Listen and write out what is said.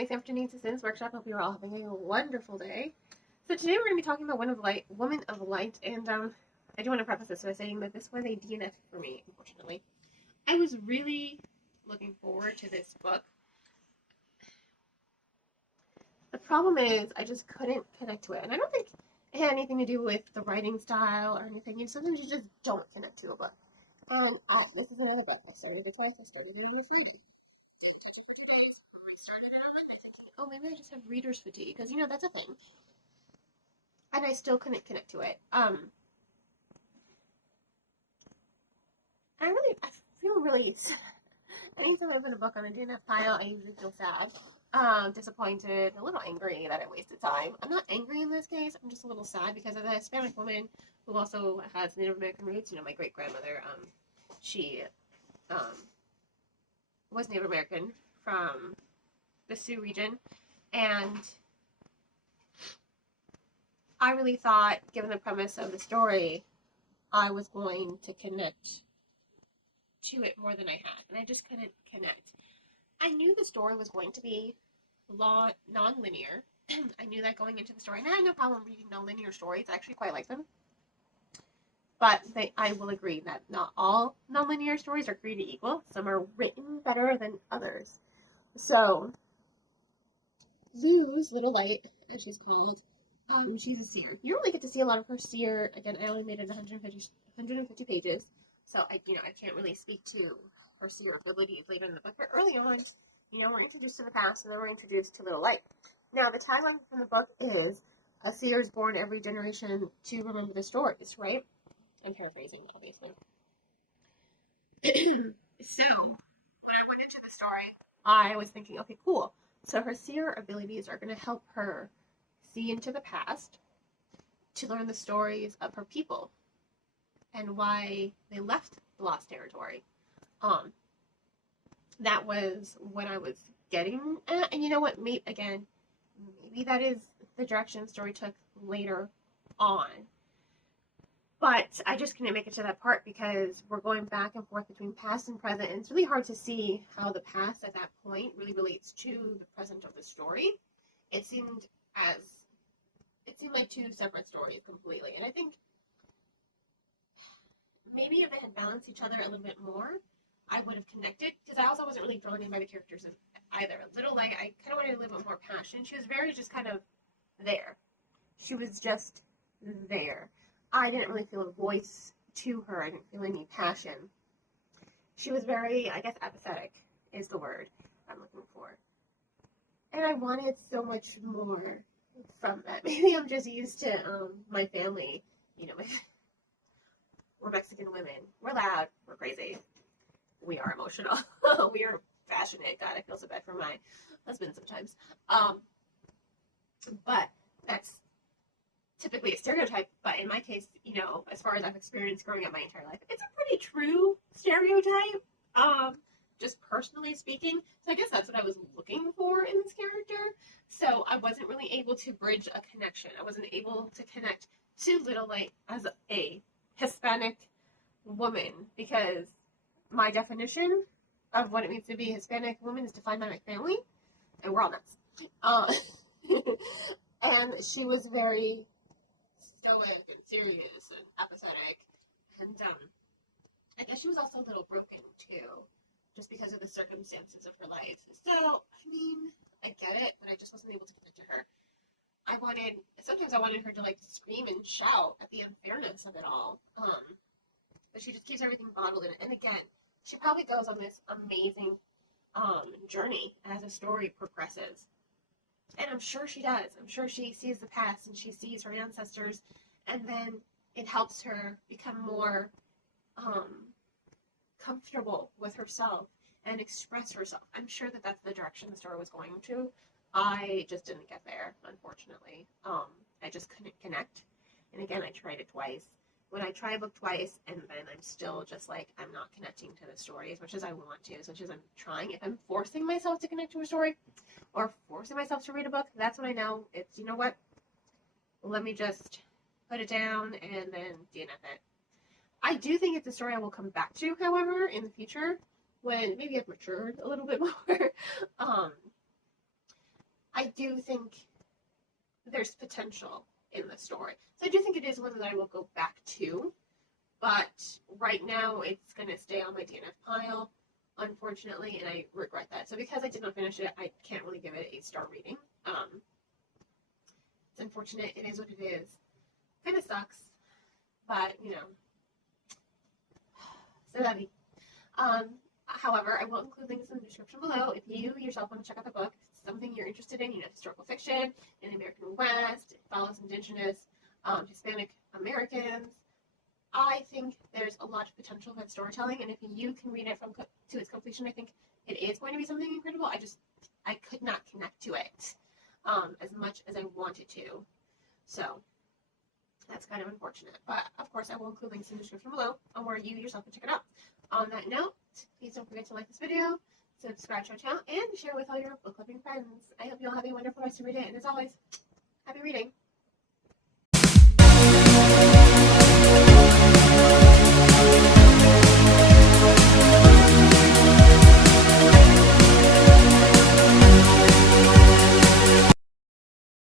Thanks again for tuning into Sin's Workshop. Hope you're all having a wonderful day. So today we're going to be talking about Women of Light, and I do want to preface this by saying that this was a DNF for me, unfortunately. I was really looking forward to this book. The problem is I just couldn't connect to it, and I don't think it had anything to do with the writing style or anything. Sometimes you just don't connect to a book. This is a little bit. I started to talk. I started to refuse. Oh, maybe I just have reader's fatigue, because, that's a thing. And I still couldn't connect to it. I feel really sad. Anytime I open a book on a DNF pile, I usually feel sad, disappointed, a little angry that I wasted time. I'm not angry in this case, I'm just a little sad because as a Hispanic woman who also has Native American roots, my great-grandmother, she was Native American from the Sioux region, and I really thought, given the premise of the story, I was going to connect to it more than I had, and I just couldn't connect. I knew the story was going to be non-linear. I knew that going into the story, and I had no problem reading non-linear stories. I actually quite like them. But I will agree that not all non-linear stories are created equal. Some are written better than others. So, Lou's Little Light, as she's called, she's a seer. You don't really get to see a lot of her seer. Again, I only made it 150 pages, so I can't really speak to her seer abilities later in the book. But early on, we're introduced to the past, and then we're introduced to Little Light. Now, the tagline from the book is, "A seer is born every generation to remember the stories," right? I'm paraphrasing, obviously. So, when I went into the story, I was thinking, okay, cool. So her seer abilities are going to help her see into the past to learn the stories of her people and why they left the Lost Territory. That was what I was getting at. And you know what? Maybe that is the direction the story took later on. But I just couldn't make it to that part because we're going back and forth between past and present, and it's really hard to see how the past at that point really relates to the present of the story. It seemed like two separate stories completely, and I think maybe if they had balanced each other a little bit more, I would have connected, because I also wasn't really drawn in by the characters either. Little Light, I kind of wanted a little bit more passion. She was very just kind of there. She was just there. I didn't really feel a voice to her. I didn't feel any passion. She was very, I guess, apathetic is the word I'm looking for. And I wanted so much more from that. Maybe I'm just used to my family. We're Mexican women. We're loud. We're crazy. We are emotional. We are passionate. God, I feel so bad for my husband sometimes. But that's typically a stereotype, but in my case, as far as I've experienced growing up my entire life, it's a pretty true stereotype, just personally speaking. So I guess that's what I was looking for in this character. So I wasn't really able to bridge a connection. I wasn't able to connect to Little Light as a Hispanic woman, because my definition of what it means to be a Hispanic woman is defined by my family, and we're all nuts. And she was very stoic and serious and apathetic, and I guess she was also a little broken too, just because of the circumstances of her life. So I get it, but I just wasn't able to connect to her. Sometimes I wanted her to scream and shout at the unfairness of it all, but she just keeps everything bottled in. And again, she probably goes on this amazing journey as the story progresses. And I'm sure she does. I'm sure she sees the past and she sees her ancestors, and then it helps her become more comfortable with herself and express herself. I'm sure that that's the direction the story was going to. I just didn't get there, unfortunately. I just couldn't connect. And again, I tried it twice. When I try a book twice and then I'm still just I'm not connecting to the story as much as I want to, as much as I'm trying. If I'm forcing myself to connect to a story or forcing myself to read a book, that's when I know it's, what? Let me just put it down and then DNF it. I do think it's a story I will come back to, however, in the future, when maybe I've matured a little bit more. I do think there's potential in the story. So I do think it is one that I will go back to, but right now it's going to stay on my DNF pile, unfortunately, and I regret that. So because I did not finish it, I can't really give it a star rating. It's unfortunate. It is what it is. Kind of sucks, but, you know, so that be. However, I will include links in the description below if you yourself want to check out the book. If it's something you're interested in, you know, historical fiction in the American West, it follows Indigenous, Hispanic Americans. I think there's a lot of potential with storytelling, and if you can read it to its completion, I think it is going to be something incredible. I could not connect to it as much as I wanted to. So that's kind of unfortunate. But of course, I will include links in the description below on where you yourself can check it out. On that note, please don't forget to like this video, subscribe to our channel, and share with all your book loving friends. I hope you all have a wonderful rest of your day, and as always, happy reading.